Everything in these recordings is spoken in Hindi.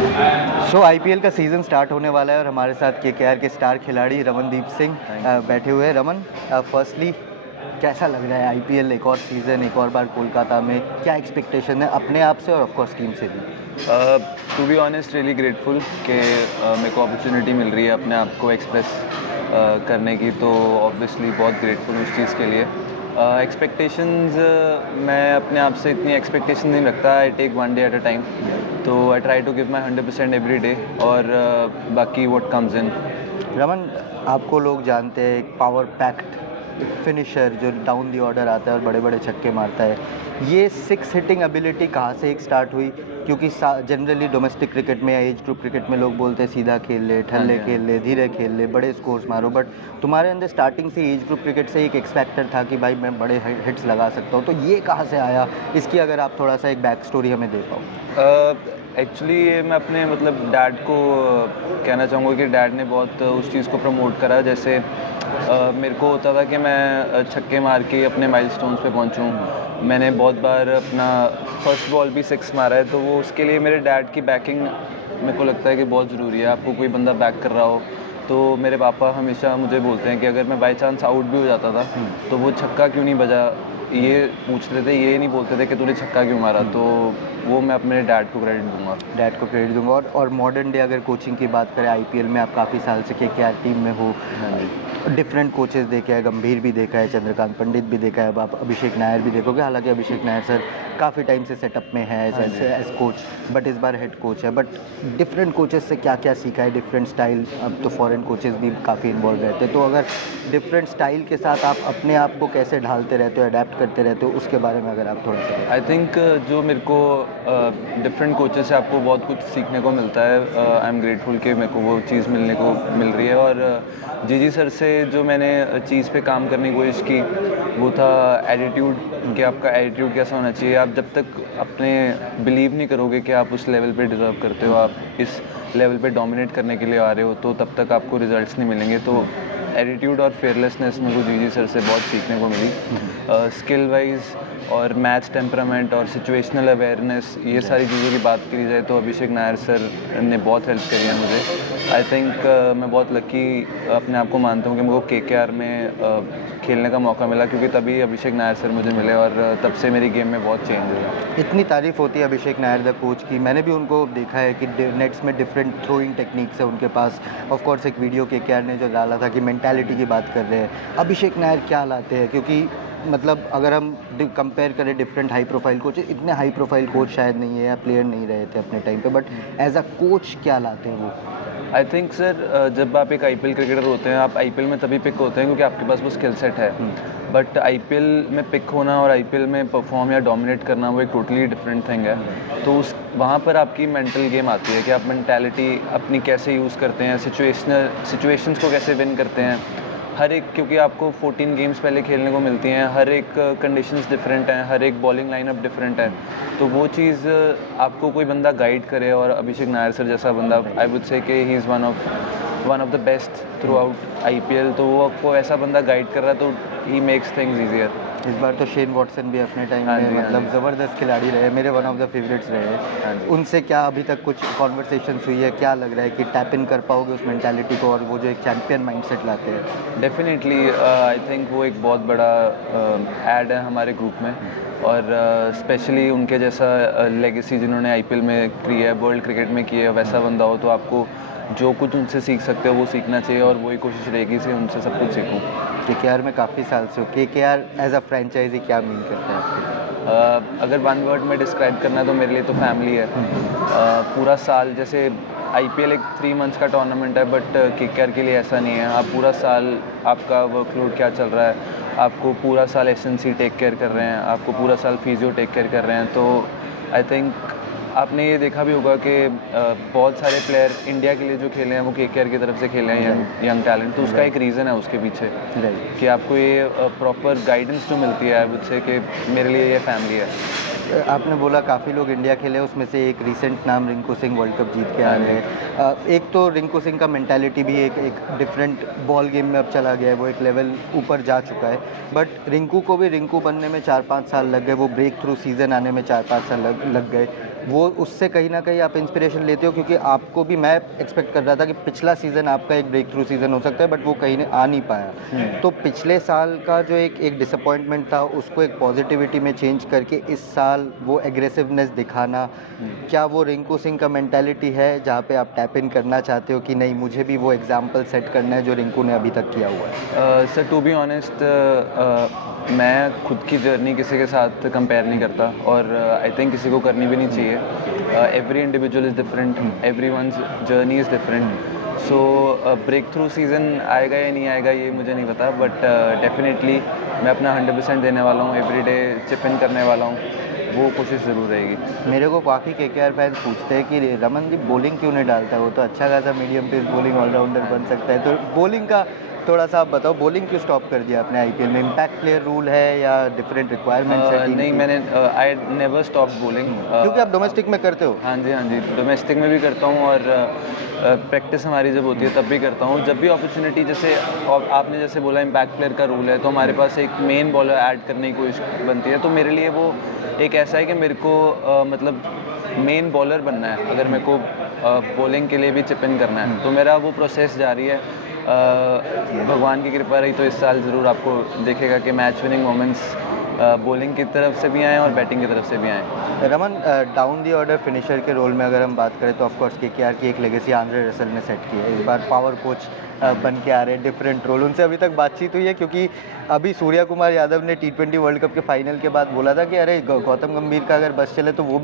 सो आईपीएल का सीज़न स्टार्ट होने वाला है और हमारे साथ केकेआर के स्टार खिलाड़ी रमनदीप सिंह बैठे हुए हैं। रमन, फर्स्टली कैसा लग रहा है आईपीएल, एक और सीज़न, एक और बार कोलकाता में, क्या एक्सपेक्टेशन है अपने आप से और ऑफ कोर्स टीम से भी? To be honest really grateful कि मेरे को अपॉर्चुनिटी मिल रही है अपने आप को एक्सप्रेस करने की, तो ऑब्वियसली बहुत ग्रेटफुल हूँ उस चीज़ के लिए। एक्सपेक्टेशंस मैं अपने आप से इतनी एक्सपेक्टेशन नहीं रखता। I take one day at a time, तो I try to give my 100% every day, और बाकी व्हाट कम्स इन। रमन, आपको लोग जानते हैं एक पावर पैक्ड फिनिशर जो डाउन दी ऑर्डर आता है और बड़े बड़े छक्के मारता है। ये सिक्स हिटिंग एबिलिटी कहाँ से एक स्टार्ट हुई? क्योंकि जनरली डोमेस्टिक क्रिकेट में या एज ग्रुप क्रिकेट में लोग बोलते हैं सीधा खेल ले, ठल्ले खेल ले, धीरे खेल ले, बड़े स्कोर्स मारो, बट तुम्हारे अंदर स्टार्टिंग से एज ग्रुप क्रिकेट से एक एक्स फैक्टर था कि भाई मैं बड़े हिट्स लगा सकता हूँ। तो ये कहाँ से आया? इसकी अगर आप थोड़ा सा एक बैक स्टोरी हमें दे पाओ। एक्चुअली ये मैं अपने डैड को कहना चाहूँगा कि डैड ने बहुत उस चीज़ को प्रमोट करा। जैसे मेरे को होता था कि मैं छक्के मार के अपने माइलस्टोन्स पे पहुँचूँ। मैंने बहुत बार अपना फर्स्ट बॉल भी सिक्स मारा है, तो वो उसके लिए मेरे डैड की बैकिंग मेरे को लगता है कि बहुत ज़रूरी है। आपको कोई बंदा बैक कर रहा हो, तो मेरे पापा हमेशा मुझे बोलते हैं कि अगर मैं बाई चांस आउट भी हो जाता था तो वो छक्का क्यों नहीं बजा, ये पूछते थे, ये नहीं बोलते थे कि तूने छक्का क्यों मारा। तो वो मैं अपने डैड को क्रेडिट दूंगा। डैड को क्रेडिट दूंगा। और मॉडर्न डे अगर कोचिंग की बात करें, आईपीएल में आप काफ़ी साल से केकेआर टीम में हो, डिफरेंट कोचेस देखे हैं, गंभीर भी देखा है, चंद्रकांत पंडित भी देखा है, अब आप अभिषेक नायर भी देखोगे। हालांकि अभिषेक नायर सर काफ़ी टाइम से सेटअप में है एज कोच, बट इस बार हेड कोच है। बट डिफरेंट कोचेस से क्या क्या सीखा है, डिफरेंट स्टाइल, अब तो फॉरेन कोचेस भी काफ़ी इन्वॉल्व रहते हैं, तो अगर डिफरेंट स्टाइल के साथ आप अपने आप को कैसे ढालते रहते हो, अडेप्ट करते रहते हो, उसके बारे में अगर आप थोड़ा सा। आई थिंक जो मेरे को डिफरेंट कोचेस से आपको बहुत कुछ सीखने को मिलता है। आई एम ग्रेटफुल कि मेरे को वो चीज़ मिलने को मिल रही है। और जी सर से जो मैंने चीज़ पे काम करने की कोशिश की वो था एटीट्यूड, कि आपका एटीट्यूड कैसा होना चाहिए। आप जब तक अपने बिलीव नहीं करोगे कि आप उस लेवल पे डिज़र्व करते हो, आप इस लेवल पे डोमिनेट करने के लिए आ रहे हो, तो तब तक आपको रिजल्ट्स नहीं मिलेंगे। तो एटीट्यूड और फेयरलेसनेस मेरे को जी सर से बहुत सीखने को मिली। स्किल वाइज और मैच टेम्परामेंट और सिचुएशनल अवेयरनेस, ये सारी चीज़ों की बात करी जाए तो अभिषेक नायर सर ने बहुत हेल्प करी है मुझे। आई थिंक मैं बहुत लकी अपने आप को मानता हूँ कि मेरे को केकेआर में खेलने का मौका मिला, क्योंकि तभी अभिषेक नायर सर मुझे मिले और तब से मेरी गेम में बहुत चेंज हुआ। इतनी तारीफ़ होती है अभिषेक नायर द कोच की, मैंने भी उनको देखा है कि नेट्स में डिफरेंट थ्रोइंग टेक्निक्स है उनके पास। ऑफ कोर्स एक वीडियो केकेआर ने जो डाला था कि मेंटालिटी की बात कर रहे हैं, अभिषेक नायर क्या लाते हैं? क्योंकि मतलब अगर हम कंपेयर करें डिफरेंट हाई प्रोफाइल कोच, इतने हाई प्रोफाइल कोच शायद नहीं है या प्लेयर नहीं रहे थे अपने टाइम पे, बट एज अ कोच क्या लाते हैं वो? आई थिंक सर जब आप एक आईपीएल क्रिकेटर होते हैं, आप आईपीएल में तभी पिक होते हैं क्योंकि आपके पास वो स्किल सेट है। बट आईपीएल में पिक होना और आईपीएल में परफॉर्म या डोमिनेट करना वो एक टोटली डिफरेंट थिंग है। तो उस वहाँ पर आपकी मेंटल गेम आती है कि आप मेंटालिटी अपनी कैसे यूज़ करते हैं, सिचुएशंस को कैसे विन करते हैं। हर एक, क्योंकि आपको 14 गेम्स पहले खेलने को मिलती हैं, हर एक कंडीशंस डिफरेंट हैं, हर एक बॉलिंग लाइनअप डिफरेंट है। तो वो चीज़ आपको कोई बंदा गाइड करे, और अभिषेक नायर सर जैसा बंदा, आई वुड से कि he is one of the best through out IPL. तो वो आपको ऐसा बंदा गाइड कर रहा है, तो ही मेक्स थिंग्स ईजियर। इस बार तो शेन वॉटसन भी अपने टाइम में मतलब ज़बरदस्त खिलाड़ी रहे, मेरे वन ऑफ द फेवरेट्स रहे। उनसे क्या अभी तक कुछ कॉन्वर्सेशंस हुई है? क्या लग रहा है कि टैप इन कर पाओगे उस मेंटालिटी को और वो जो एक चैंपियन माइंडसेट लाते हैं? डेफिनेटली आई थिंक वो एक बहुत बड़ा ऐड है हमारे ग्रुप में, और स्पेशली उनके जैसा लेगेसी जिन्होंने आईपीएल में की है, वर्ल्ड क्रिकेट में की है, वैसा बंदा हो तो आपको जो कुछ उनसे सीख सकते हो वो सीखना चाहिए, और वही कोशिश रहेगी कि उनसे सब कुछ सीखूं। केकेआर में काफ़ी साल से हो, केकेआर एज अ फ्रेंचाइजी क्या मीन करता है आपके? अगर वन वर्ड में डिस्क्राइब करना है तो मेरे लिए तो फैमिली है। पूरा साल, जैसे आईपीएल एक 3 मंथ्स का टूर्नामेंट है, बट केकेआर के लिए ऐसा नहीं है। आप पूरा साल, आपका वर्कलोड क्या चल रहा है, आपको पूरा साल एसएनसी टेक केयर कर रहे हैं, आपको पूरा साल फिजियो टेक केयर कर रहे हैं। तो आई थिंक आपने ये देखा भी होगा कि बहुत सारे प्लेयर इंडिया के लिए जो खेले हैं वो केकेआर की तरफ से खेले हैं, यंग टैलेंट। तो उसका एक रीज़न है उसके पीछे, कि आपको ये प्रॉपर गाइडेंस जो मिलती है। आई वुड से कि मेरे लिए ये फैमिली है। आपने बोला काफ़ी लोग इंडिया खेले, उसमें से एक रिसेंट नाम रिंकू सिंह वर्ल्ड कप जीत के आ रहे हैं। एक तो रिंकू सिंह का मेंटालिटी भी एक डिफरेंट बॉल गेम में अब चला गया है, वो एक लेवल ऊपर जा चुका है। बट रिंकू को भी रिंकू बनने में 4-5 साल लग गए, वो ब्रेक थ्रू सीज़न आने में 4-5 साल लग गए। वो उससे कहीं ना कहीं आप इंस्पिरेशन लेते हो, क्योंकि आपको भी, मैं एक्सपेक्ट कर रहा था कि पिछला सीज़न आपका एक ब्रेक थ्रू सीज़न हो सकता है, बट वो कहीं ने आ नहीं पाया। तो पिछले साल का जो एक डिसअपॉइंटमेंट था उसको एक पॉजिटिविटी में चेंज करके इस साल वो एग्रेसिवनेस दिखाना, क्या वो रिंकू सिंह का मेंटालिटी है जहाँ पे आप टैप इन करना चाहते हो कि नहीं मुझे भी वो एग्जाम्पल सेट करना है जो रिंकू ने अभी तक किया हुआ है? सर टू बी ऑनेस्ट, मैं खुद की जर्नी किसी के साथ कंपेयर नहीं करता और आई थिंक किसी को करनी भी नहीं चाहिए। Every individual is different, every one's journey is different. So break through season आएगा या नहीं आएगा ये मुझे नहीं पता, बट डेफिनेटली मैं अपना 100% देने वाला हूँ, एवरी डे चिप इन करने वाला हूँ, वो कोशिश ज़रूर रहेगी। मेरे को काफ़ी केकेआर फैंस पूछते हैं कि रमनदीप बॉलिंग क्यों नहीं डालता है, वो तो अच्छा खासा मीडियम पेस बॉलिंग ऑलराउंडर बन सकता है। तो बॉलिंग का थोड़ा सा आप बताओ, बॉलिंग क्यों स्टॉप कर दिया आपने आईपीएल में? इम्पैक्ट प्लेयर रूल है या डिफरेंट रिक्वायरमेंट्स है टीम नहीं, की? मैंने आई नेवर स्टॉप बॉलिंग। क्योंकि आप डोमेस्टिक में करते हो। हाँ जी, डोमेस्टिक में भी करता हूँ और प्रैक्टिस हमारी जब होती है तब भी करता हूँ। जब भी अपॉर्चुनिटी, जैसे आपने जैसे बोला इम्पैक्ट प्लेयर का रूल है, तो हमारे पास एक मेन बॉलर ऐड करने की कोशिश बनती है, तो मेरे लिए वो एक ऐसा है कि मेरे को मतलब मेन बॉलर बनना है। अगर मेरे को बॉलिंग के लिए भी चिप इन करना है तो मेरा वो प्रोसेस जारी है। भगवान की कृपा रही तो इस साल ज़रूर आपको देखेगा कि मैच विनिंग मोमेंट्स बॉलिंग की तरफ से भी आए और बैटिंग की तरफ से भी आए। Raman, down the order finisher के रोल में अगर हम बात करें तो ऑफकोर्स केकेआर की एक लेगेसी आंद्रे रसल ने सेट की है। इस बार पावर कोच बन के आ रहे हैं, डिफरेंट रोल। उनसे अभी तक बातचीत हुई है? क्योंकि अभी सूर्या कुमार यादव ने T20 वर्ल्ड कप के फाइनल के बाद बोला था कि अरे गौतम गंभीर का अगर बस चले तो वो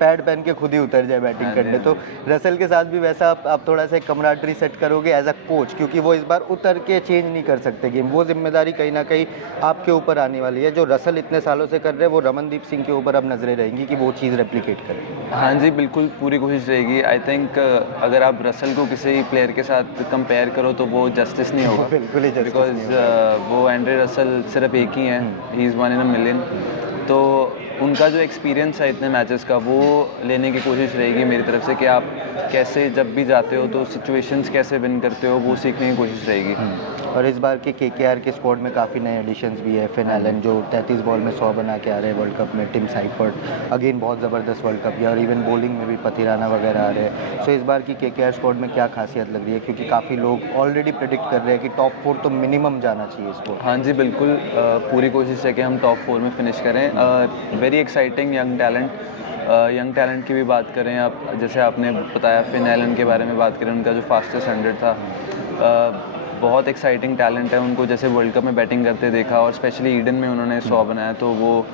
पैड पहन के खुद ही उतर जाए बैटिंग करने। तो रसल के साथ भी वैसा आप थोड़ा सा कमराटरी सेट करोगे एज अ कोच, क्योंकि वो इस बार उतर के चेंज नहीं कर सकते गेम, वो जिम्मेदारी कहीं ना कहीं आपके ऊपर आने वाली है। जो रसल इतने सालों से कर रहे हैं वो रमनदीप सिंह के ऊपर अब नजरें रहेंगी कि वो चीज़ रेप्लिकेट करें। हाँ जी, बिल्कुल पूरी कोशिश रहेगी। आई थिंक अगर आप रसल को किसी प्लेयर के साथ कंपेयर करो तो वो जस्टिस नहीं होगा, बिल्कुल ही justice नहीं बिकॉज वो एंड्रे रसल सिर्फ एक ही हैं, he is one in a million. तो उनका जो एक्सपीरियंस है इतने मैचेस का वो लेने की कोशिश रहेगी मेरी तरफ से कि आप कैसे जब भी जाते हो तो सिचुएशंस कैसे विन करते हो, वो सीखने की कोशिश रहेगी। और इस बार के केकेआर के स्क्वाड में काफ़ी नए एडिशंस भी है। फिन एलन जो 33 बॉल में 100 बना के आ रहे हैं वर्ल्ड कप में, टिम साइफर्ट अगेन बहुत ज़बरदस्त वर्ल्ड कप किया, और इवन बॉलिंग में भी पथिराना वगैरह आ रहे हैं। सो इस बार की केकेआर स्क्वाड में क्या खासियत लग रही है? क्योंकि काफ़ी लोग ऑलरेडी प्रेडिक्ट कर रहे हैं कि टॉप 4 तो मिनिमम जाना चाहिए इसको। हाँ जी, बिल्कुल पूरी कोशिश है कि हम टॉप 4 में फिनिश करें। Very exciting young talent, young talent की भी बात करें आप, जैसे आपने बताया फिन एलन के बारे में बात करें, उनका जो फास्टेस्ट 100 था, बहुत एक्साइटिंग टैलेंट है। उनको जैसे वर्ल्ड कप में बैटिंग करते देखा और स्पेशली ईडन में उन्होंने 100 बनाया, तो वो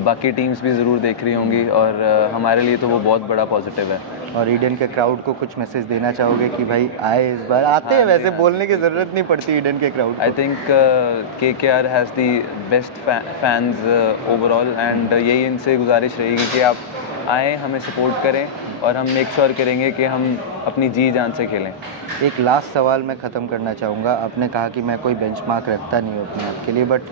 बाकी टीम्स भी ज़रूर देख रही होंगी और हमारे लिए तो वो बहुत बड़ा पॉजिटिव है। और ईडन के क्राउड को कुछ मैसेज देना चाहोगे कि भाई आए, इस बार आते हैं? वैसे बोलने की ज़रूरत नहीं पड़ती ईडन के क्राउड को। I think KKR has the best fans overall, and यही इनसे गुजारिश रहेगी कि आप आएँ, हमें सपोर्ट करें और हम मेक श्योर करेंगे कि हम अपनी जी जान से खेलें। एक लास्ट सवाल मैं ख़त्म करना चाहूँगा। आपने कहा कि मैं कोई बेंचमार्क रखता नहीं हूँ अपने आप के लिए, बट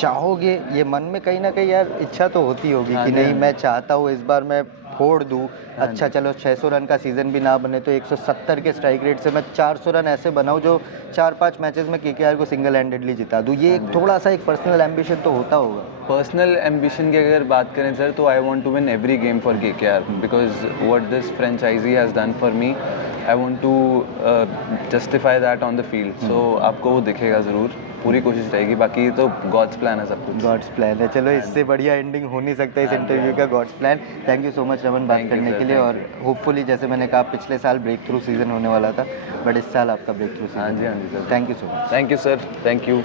चाहोगे, ये मन में कहीं ना कहीं यार इच्छा तो होती होगी कि नहीं मैं चाहता हूँ इस बार मैं फोड़ दूँ। अच्छा चलो 600 रन का सीज़न भी ना बने तो 170 के स्ट्राइक रेट से मैं 400 रन ऐसे बनाऊँ जो 4-5 मैचेस में केकेआर को सिंगल हैंडेडली जिता दूँ। ये थोड़ा सा एक पर्सनल एम्बिशन तो होता होगा। पर्सनल एम्बिशन की अगर बात करें सर, तो I want to win every game for KKR because what this franchise has done for me, I want to justify that on the field. So आपको वो दिखेगा ज़रूर, पूरी कोशिश रहेगी। बाकी तो गॉड्स प्लान है सब कुछ। गॉड्स प्लान है। चलो इससे बढ़िया एंडिंग हो नहीं सकता इस इंटरव्यू का, God's plan. Thank you so much Raman बात Thank you, करने sir. के लिए। Thank और होपफुली जैसे मैंने कहा पिछले साल ब्रेक थ्रू सीज़न होने वाला था, बट इस साल आपका ब्रेक थ्रू सीज़न। हाँ जी sir. Thank you so much. Thank you sir, thank you.